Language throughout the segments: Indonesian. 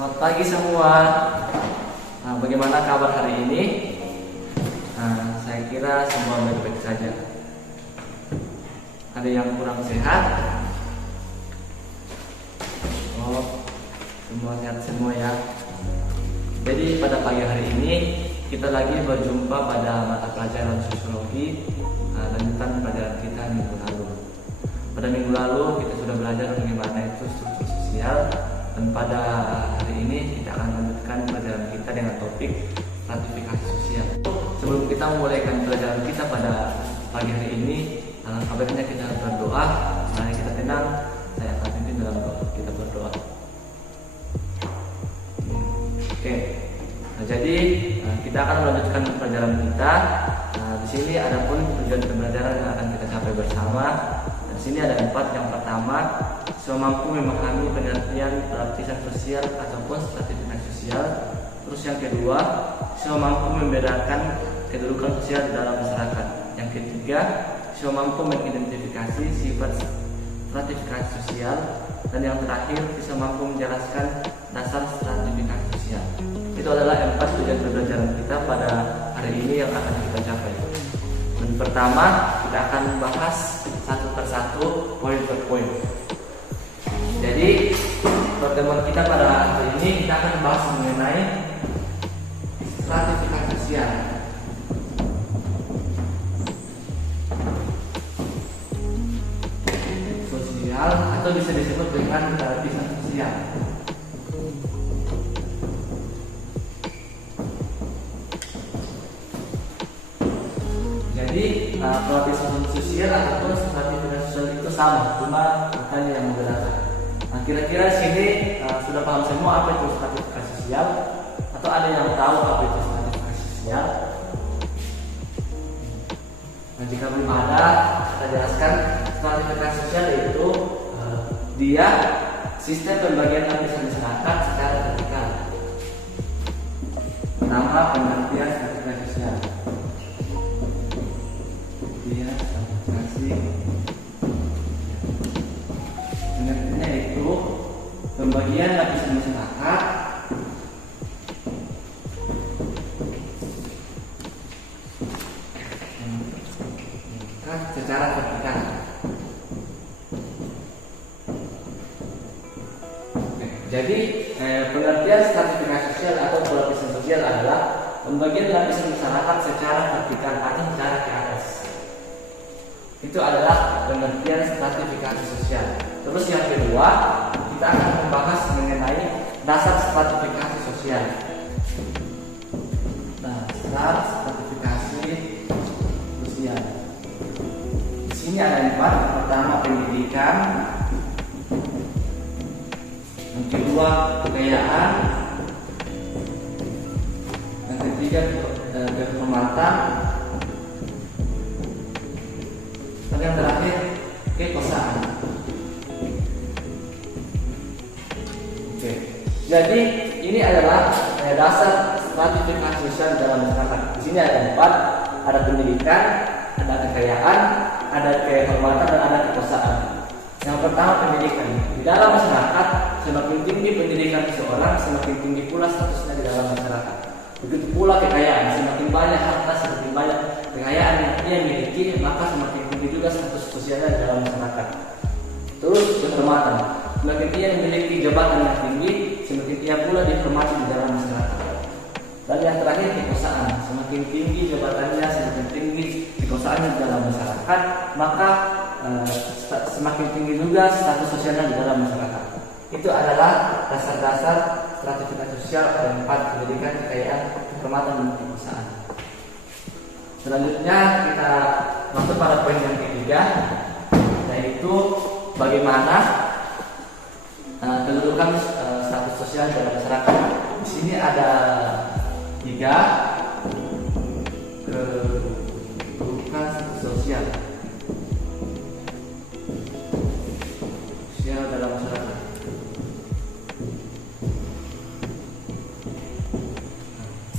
Selamat pagi semua. Bagaimana kabar hari ini? Saya kira semua baik-baik saja. Ada yang kurang sehat? Oh, semua sehat semua ya. Jadi pada pagi hari ini kita lagi berjumpa pada mata pelajaran sosiologi, lanjutan pelajaran kita minggu lalu. Pada minggu lalu kita sudah belajar bagaimana itu struktur sosial, dan pada hari ini kita akan lanjutkan pelajaran kita dengan topik stratifikasi sosial. Sebelum kita memulaikan pelajaran kita pada pagi hari ini, kabarnya kita berdoa. Mari kita tenang, saya akan pimpin dalam doa. Kita berdoa. Oke. Jadi kita akan melanjutkan pelajaran kita. Di sini ada pun tujuan pembelajaran yang akan kita capai bersama. Di sini ada 4. Yang pertama, mampu memahami pengertian lapisan sosial ataupun stratifikasi sosial. Terus yang kedua, mampu membedakan kedudukan sosial dalam masyarakat. Yang ketiga, mampu mengidentifikasi sifat stratifikasi sosial. Dan yang terakhir, mampu menjelaskan dasar stratifikasi sosial. Itu adalah 4 tujuan pembelajaran kita pada hari ini yang akan kita capai. Dan pertama, kita akan bahas satu persatu, poin per poin. Jadi pertemuan kita pada hari ini kita akan bahas mengenai stratifikasi sosial. Sosial atau bisa disebut dengan lapisan sosial. Jadi lapisan sosial ataupun stratifikasi sosial itu sama, cuma katanya yang membedakan. Kira-kira sini sudah paham semua apa itu stratifikasi sosial, atau ada yang tahu apa itu stratifikasi sosial? Jika belum ada, kita jelaskan. Stratifikasi sosial itu dia sistem pembagian lapisan masyarakat secara vertikal. Nama pengertian stratifikasi sosial. Dia stratifikasi. Pengertiannya itu pembagian lapisan masyarakat secara vertikal. Jadi pengertian stratifikasi sosial atau lapisan sosial adalah pembagian lapisan masyarakat secara vertikal atau secara ke atas. Itu adalah pengertian stratifikasi sosial. Terus yang kedua, kita akan membahas mengenai dasar stratifikasi sosial. Dasar stratifikasi sosial. Di sini ada 4. Yang pertama pendidikan, yang kedua kekayaan, yang ketiga kehormatan, dan yang terakhir kekuasaan. Oke. Jadi ini adalah dasar stratifikasi sosial dalam masyarakat. Di sini ada 4, ada pendidikan, ada kekayaan, ada kehormatan, dan ada kekuasaan. Yang pertama pendidikan. Di dalam masyarakat, semakin tinggi pendidikan seseorang, semakin tinggi pula statusnya di dalam masyarakat. Begitu pula kekayaan, semakin banyak harta, semakin banyak kekayaan yang ia miliki, maka semakin tinggi juga status sosialnya di dalam masyarakat. Terus kehormatan, semakin ia memiliki jabatan yang tinggi, semakin ia pula dihormati di dalam masyarakat. Dan yang terakhir kekuasaan, semakin tinggi jabatannya, semakin tinggi kekuasaannya di dalam masyarakat, maka semakin tinggi juga status sosialnya di dalam masyarakat. Itu adalah dasar-dasar stratifikasi sosial. Ada 4: pendidikan, kekayaan, kehormatan, dan kekuasaan. Selanjutnya kita masuk pada poin yang ketiga, yaitu bagaimana kedudukan status sosial dalam masyarakat. Di sini ada 3 kedudukan status sosial dalam masyarakat.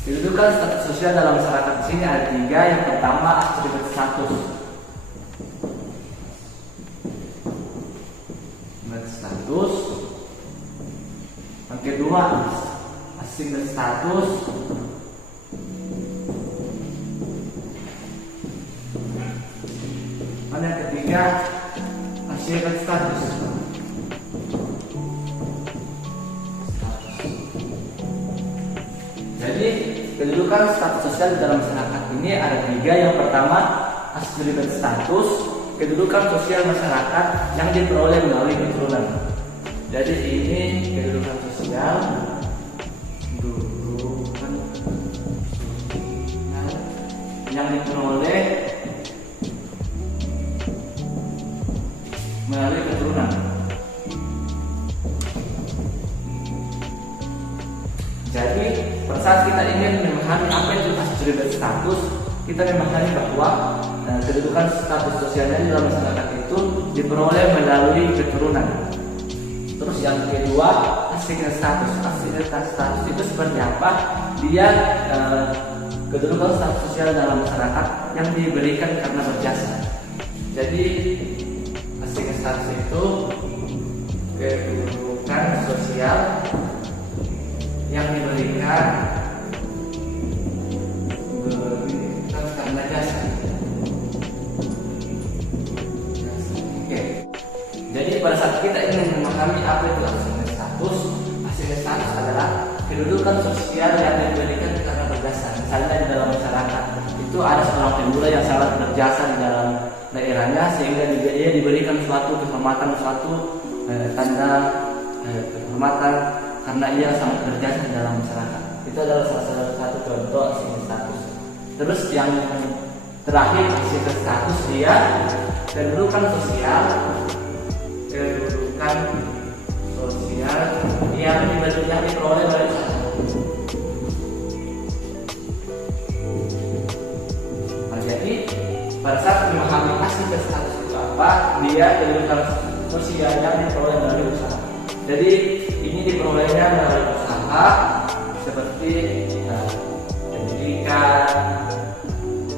Kedudukan status sosial dalam masyarakat di sini ada 3. Yang pertama atribut status. Status. Yang kedua asing berstatus. Dan yang ketiga asing berstatus. Jadi kedudukan status sosial dalam masyarakat ini ada tiga. Yang pertama asli berstatus, kedudukan sosial masyarakat yang diperoleh melalui keturunan. Jadi ini kedudukan sosial, kedudukan sosial yang diperoleh melalui keturunan. Jadi pada saat kita ingin memahami apa itu asli berstatus, kita memahami bahwa kedudukan status sosialnya dalam masyarakat itu diperoleh melalui keturunan. Terus yang kedua asli status. Asli status itu seperti apa? Dia kedudukan status sosial dalam masyarakat yang diberikan karena berjasa. Jadi asli status itu kedudukan sosial yang diberikan karena jasa. Oke. Jadi pada saat kita ingin memahami apa itu asli status adalah kedudukan sosial yang diberikan karena berjasa. Misalnya di dalam masyarakat itu ada seorang pemuda yang sangat berjasa di dalam daerahnya sehingga dia diberikan suatu kehormatan, suatu tanda kehormatan karena ia sangat berjasa di dalam masyarakat. Itu adalah salah satu contoh asli status. Terus yang terakhir asli status dia kedudukan sosial yang diperoleh oleh usaha. Jadi pada saat memahami asli status itu apa, dia kedudukan sosial yang diperoleh melalui usaha. Jadi ini diperolehnya melalui usaha seperti pendidikan,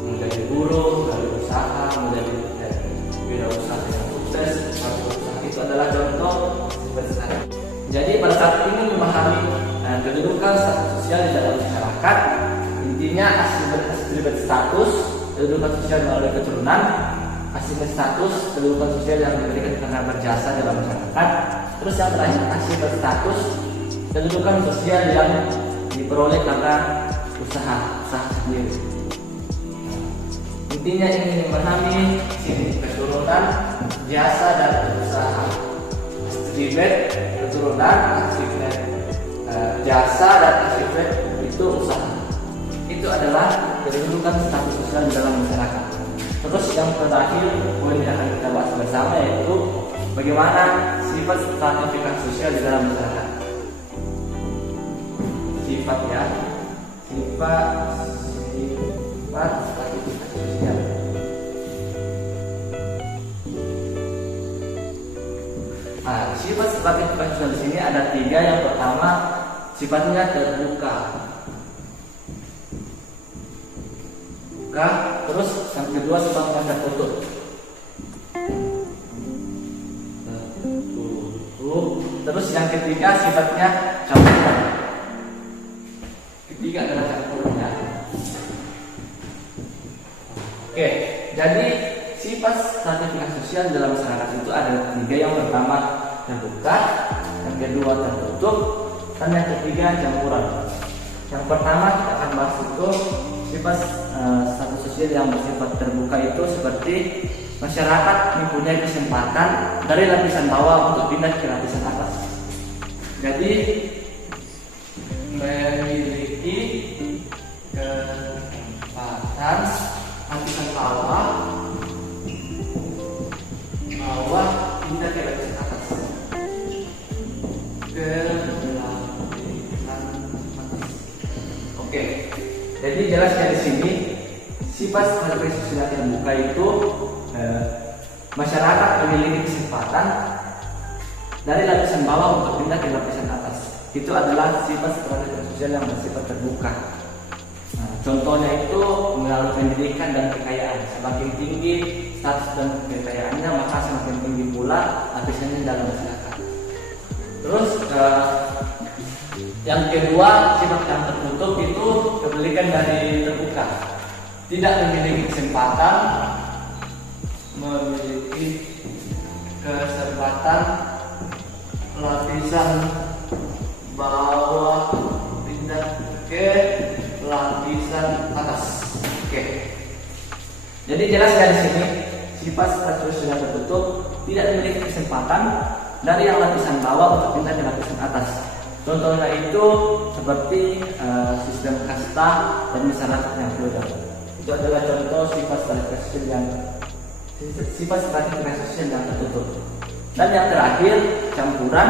menjadi guru, melalui usaha, menjadi wirausaha yang sukses. Usaha itu adalah contoh besar. Jadi pada saat ini memahami kedudukan status sosial di dalam masyarakat, intinya asli berstatus, kedudukan sosial melalui keturunan, asli berstatus, kedudukan sosial yang diberikan karena berjasa dalam masyarakat. Terus yang terakhir asli berstatus, kedudukan sosial yang diperoleh karena usaha sendiri. Intinya ingin memahami sini keturunan, jasa dan usaha. Asli keturunan, asli jasa dan asli itu usaha. Itu adalah kedudukan status sosial di dalam masyarakat. Terus yang terakhir poin yang akan kita bahas bersama yaitu bagaimana sifat stratifikasi sosial di dalam masyarakat. Sifat stratifikasi sosial. Sifat stratifikasi sosial di sini ada tiga. Yang pertama sifatnya terbuka. Terus yang kedua sifatnya tertutup. Terus yang ketiga sifatnya campuran. Ketiga adalah campurannya. Oke, jadi sifat stratifikasi sosial dalam masyarakat itu ada tiga. Yang pertama terbuka, yang kedua tertutup, dan yang ketiga campuran. Yang pertama kita akan bahas itu sifat status sosial yang bersifat terbuka itu seperti masyarakat mempunyai kesempatan dari lapisan bawah untuk pindah ke lapisan atas. Jadi memiliki kesempatan lapisan bawah pindah ke lapisan atas. Oke, jadi jelasnya di sini sifat stratifikasi sosial terbuka itu masyarakat memiliki kesempatan dari lapisan bawah untuk pindah ke lapisan atas. Itu adalah sifat stratifikasi sosial yang bersifat terbuka. Contohnya itu melalui pendidikan dan kekayaan. Semakin tinggi status dan kekayaannya, maka semakin tinggi pula lapisannya dalam masyarakat. Terus Yang kedua, sifat yang tertutup itu kebalikan dari terbuka. Tidak memiliki kesempatan lapisan bawah pindah ke lapisan atas. Oke. Jadi jelas dari sini sifat status sudah tertutup tidak memiliki kesempatan dari yang lapisan bawah untuk pindah ke lapisan atas. Contohnya itu seperti sistem kasta dan masyarakat yang feodal. Itu adalah contoh sifat stratifikasi yang tertutup. Dan yang terakhir, campuran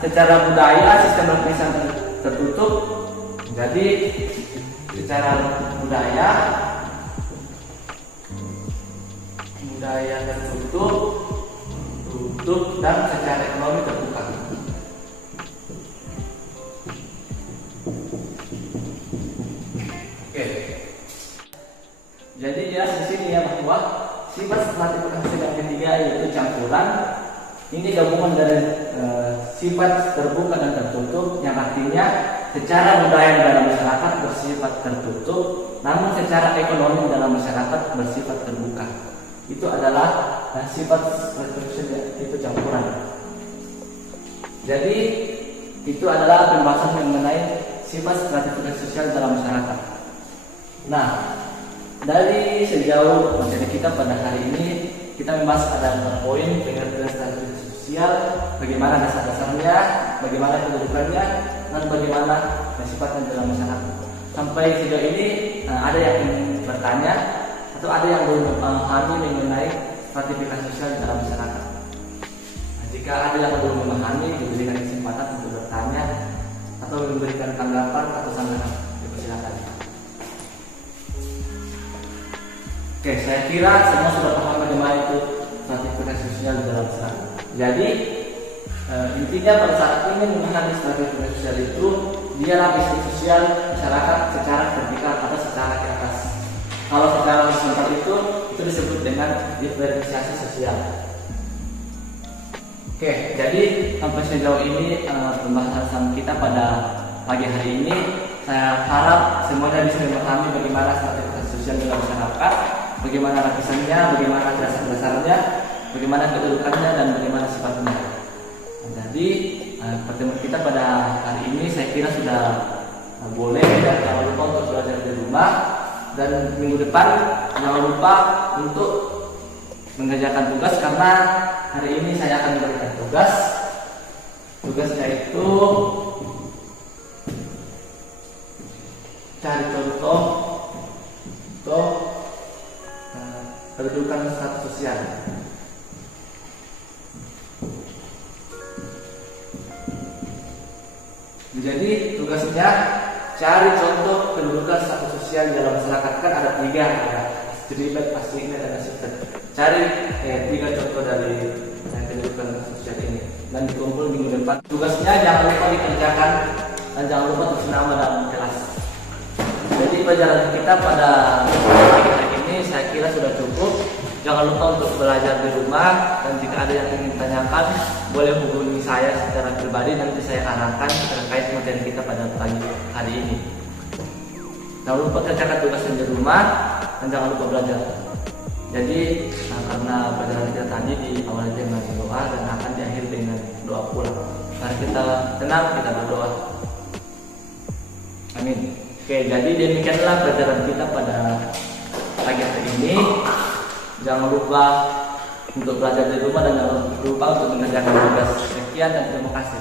secara budaya sistem lapisan tertutup. Jadi secara budaya tertutup, tutup, dan secara ekonomi terbuka. Oke. Jadi jelas di sini ya bahwa sifat stratifikasi yang ketiga yaitu campuran. Ini gabungan dari sifat terbuka dan tertutup, yang artinya secara budaya dalam masyarakat bersifat tertutup, namun secara ekonomi dalam masyarakat bersifat terbuka. Itu adalah sifat stratifikasi, itu campuran. Jadi itu adalah pembahasan mengenai sifat stratifikasi sosial dalam masyarakat. Nah, dari sejauh materi kita pada hari ini, kita membahas ada 4 poin pengertian stratifikasi sosial, bagaimana dasar-dasarnya, bagaimana kedudukannya, dan bagaimana sifatnya dalam masyarakat. Sampai sejauh ini ada yang ingin bertanya atau ada yang belum memahami mengenai stratifikasi sosial dalam masyarakat. Nah, jika ada yang belum memahami, diberikan kesempatan untuk bertanya atau memberikan tanggapan atau saran. Dipersilakan. Oke, saya kira semua sudah paham bagaimana itu stratifikasi sosial dalam masyarakat. Jadi intinya pada saat ini memahami stratifikasi sosial itu dia lapisan sosial masyarakat secara vertikal atau secara ke atas. Kalau secara horizontal itu disebut dengan diferensiasi sosial. Oke, jadi sampai sejauh ini pembahasan kita pada pagi hari ini. Saya harap semuanya bisa memahami bagaimana stratifikasi sosial dalam masyarakat, bagaimana lapisannya, bagaimana dasar-dasarnya, bagaimana kedudukannya, dan bagaimana sifatnya. Jadi pertemuan kita pada hari ini saya kira sudah boleh, dan jangan lupa untuk belajar di rumah, dan minggu depan jangan lupa untuk mengerjakan tugas, karena hari ini saya akan memberikan tugasnya itu cari contoh kedudukan status sosial. Jadi tugasnya cari contoh kedudukan status sosial dalam masyarakat. Kan ada 3, ada astribat, asignet, dan asisten. Cari 3 contoh dari kedudukan sosial ini dan dikumpul minggu depan. Tugasnya jangan lupa dikerjakan dan jangan lupa tulis nama dalam kelas. Jadi pelajaran kita pada pagi hari ini saya kira sudah cukup. Jangan lupa untuk belajar di rumah, dan jika ada yang ingin tanyakan boleh hubungi saya secara pribadi, nanti saya arahkan terkait materi kita pada pagi hari ini. Jangan lupa kerjakan tugasnya di rumah dan jangan lupa belajar. Jadi karena pelajaran kita tadi diawali dengan doa dan akan diakhiri dengan doa pula. Mari kita tenang, kita berdoa. Amin. Oke, jadi demikianlah pelajaran kita pada pagi hari ini. Jangan lupa untuk belajar di rumah dan jangan lupa untuk mengerjakan tugas. Sekian dan terima kasih.